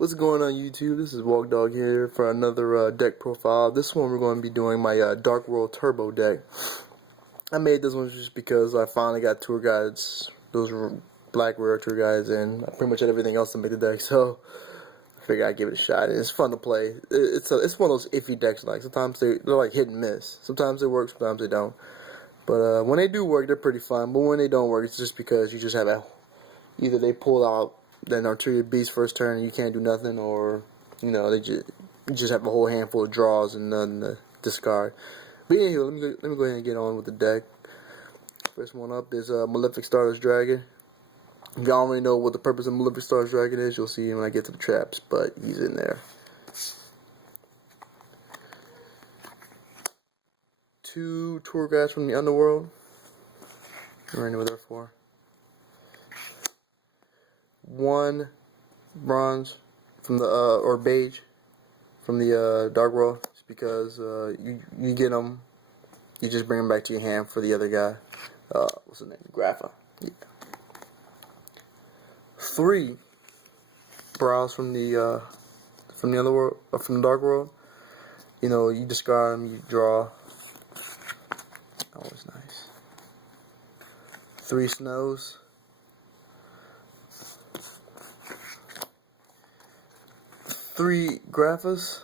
What's going on YouTube? This is Walk Dog here for another deck profile. This one we're going to be doing my Darkworld Turbo deck. I made this one just because I finally got tour guides, those black rare tour guides, and I pretty much had everything else to make the deck, so I figured I'd give it a shot. And it's fun to play. It's one of those iffy decks. Like sometimes they're like hit and miss. Sometimes they work, sometimes they don't. But when they do work, they're pretty fun. But when they don't work, it's just because you just have either they pull out then Arterial Beast first turn and you can't do nothing, or you just have a whole handful of draws and none to discard. But anyway, let me go ahead and get on with the deck. First one up is Malefic Stardust Dragon. If y'all already know what the purpose of Malefic Stardust Dragon is, you'll see him when I get to the traps, but he's in there. 2 tour guides from the Underworld. I already know what they're for. 1 bronze from the or beige from the Darkworld. It's because you get them, you just bring them back to your hand for the other guy. What's his name? Grapha. Yeah. 3 brows from the Underworld, from the Darkworld. You know, you discard them, you draw. Always nice. 3 snows. 3 Graphas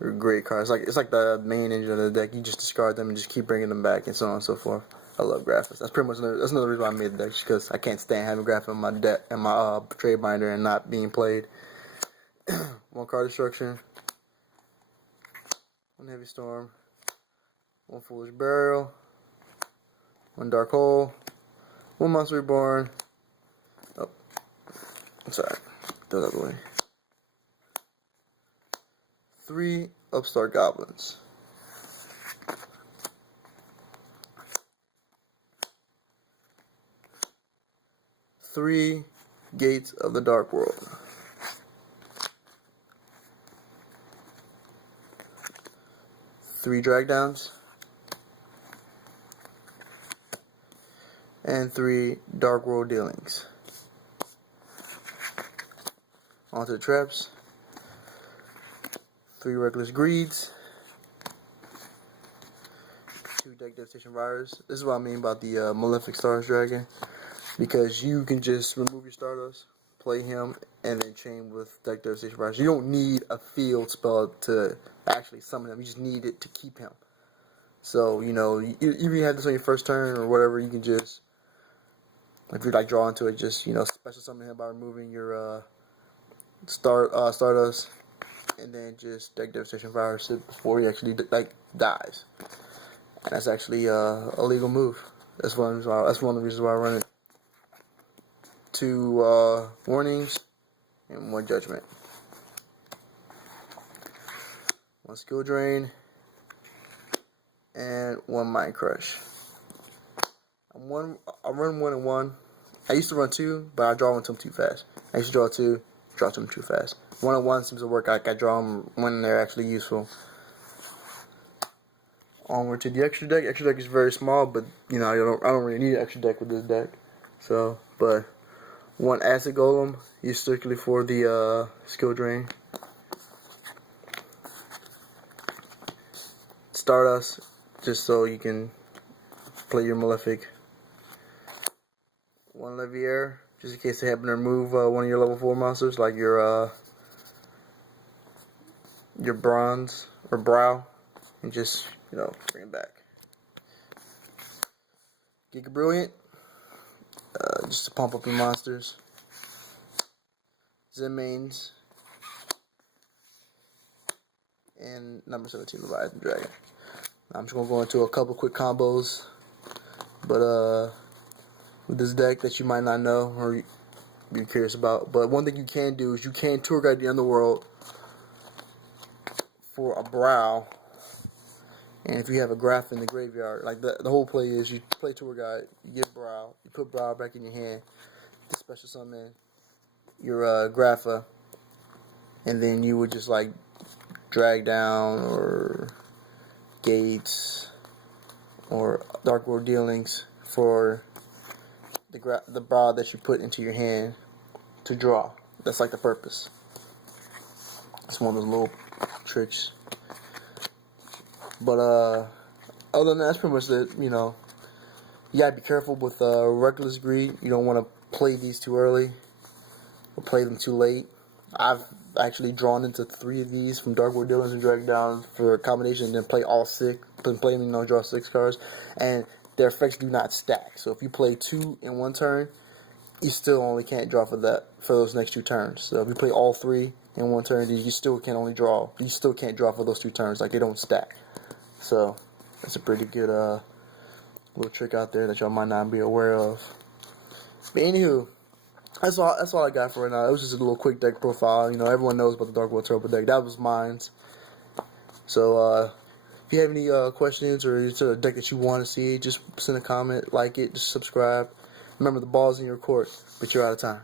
are great cards. It's like the main engine of the deck. You just discard them and just keep bringing them back, and so on and so forth. I love Graphas. That's pretty much that's another reason why I made the deck, because I can't stand having Grapha in my deck and my trade binder and not being played. 1 card destruction, 1 heavy storm, 1 foolish burial, 1 dark hole, 1 monster reborn. Oh, I'm sorry. Throw that away. 3 upstart goblins. 3 gates of the Darkworld. 3 drag downs. And 3 Darkworld dealings. Onto the traps. 3 reckless greeds, 2 deck devastation virus. This is what I mean about the Malefic Stardust Dragon, because you can just remove your Stardust, play him, and then chain with deck devastation virus. You don't need a field spell to actually summon him. You just need it to keep him. So you know, even if you have this on your first turn or whatever, you can just, if you like draw into it, just special summon him by removing your Stardust. And then just deck devastation virus it before he actually dies, and that's actually a legal move. That's one of the reasons why I run it. 2 warnings and 1 judgment. 1 skill drain and 1 mind crush. I run 1 and 1. I used to run 2, but I draw 1 to them too fast. I used to draw 2, draw to them too fast. 1 on 1 seems to work. I draw them when they're actually useful. Onward to the extra deck. Extra deck is very small, but I don't really need an extra deck with this deck. So, but 1 acid golem used strictly for the skill drain. Stardust, just so you can play your Malefic. 1 Leviair, just in case they happen to remove one of your level 4 monsters, like your bronze or brow, and just bring it back. Giga Brilliant, just to pump up your monsters. Zenmaines, and number 17 Leviathan Dragon. I'm just gonna go into a couple quick combos, but with this deck that you might not know or be curious about. But one thing you can do is you can tour guide the Underworld for a brow, and if you have a graph in the graveyard, like the whole play is you play tour guide, you get brow, you put brow back in your hand, to special summon your grapha, and then you would just like drag down or gates or Darkworld dealings for the brow that you put into your hand to draw. That's like the purpose. It's one of those little tricks. But other than that, that's pretty much it. You know, you gotta be careful with reckless greed. You don't want to play these too early or play them too late. I've actually drawn into 3 of these from Darkworld dealers and dragged down for a combination, and then play all 6. Play them, draw 6 cards, and their effects do not stack. So if you play 2 in one turn, you still only can't draw for those next 2 turns. So if you play all 3 in one turn, you still can only draw. You still can't draw for those 2 turns. Like, they don't stack. So that's a pretty good little trick out there that y'all might not be aware of. But anywho, that's all I got for right now. It was just a little quick deck profile. You know, everyone knows about the Darkworld Turbo deck. That was mine. So if you have any questions or it's a deck that you want to see, just send a comment, like it, just subscribe. Remember, the ball's in your court, but you're out of time.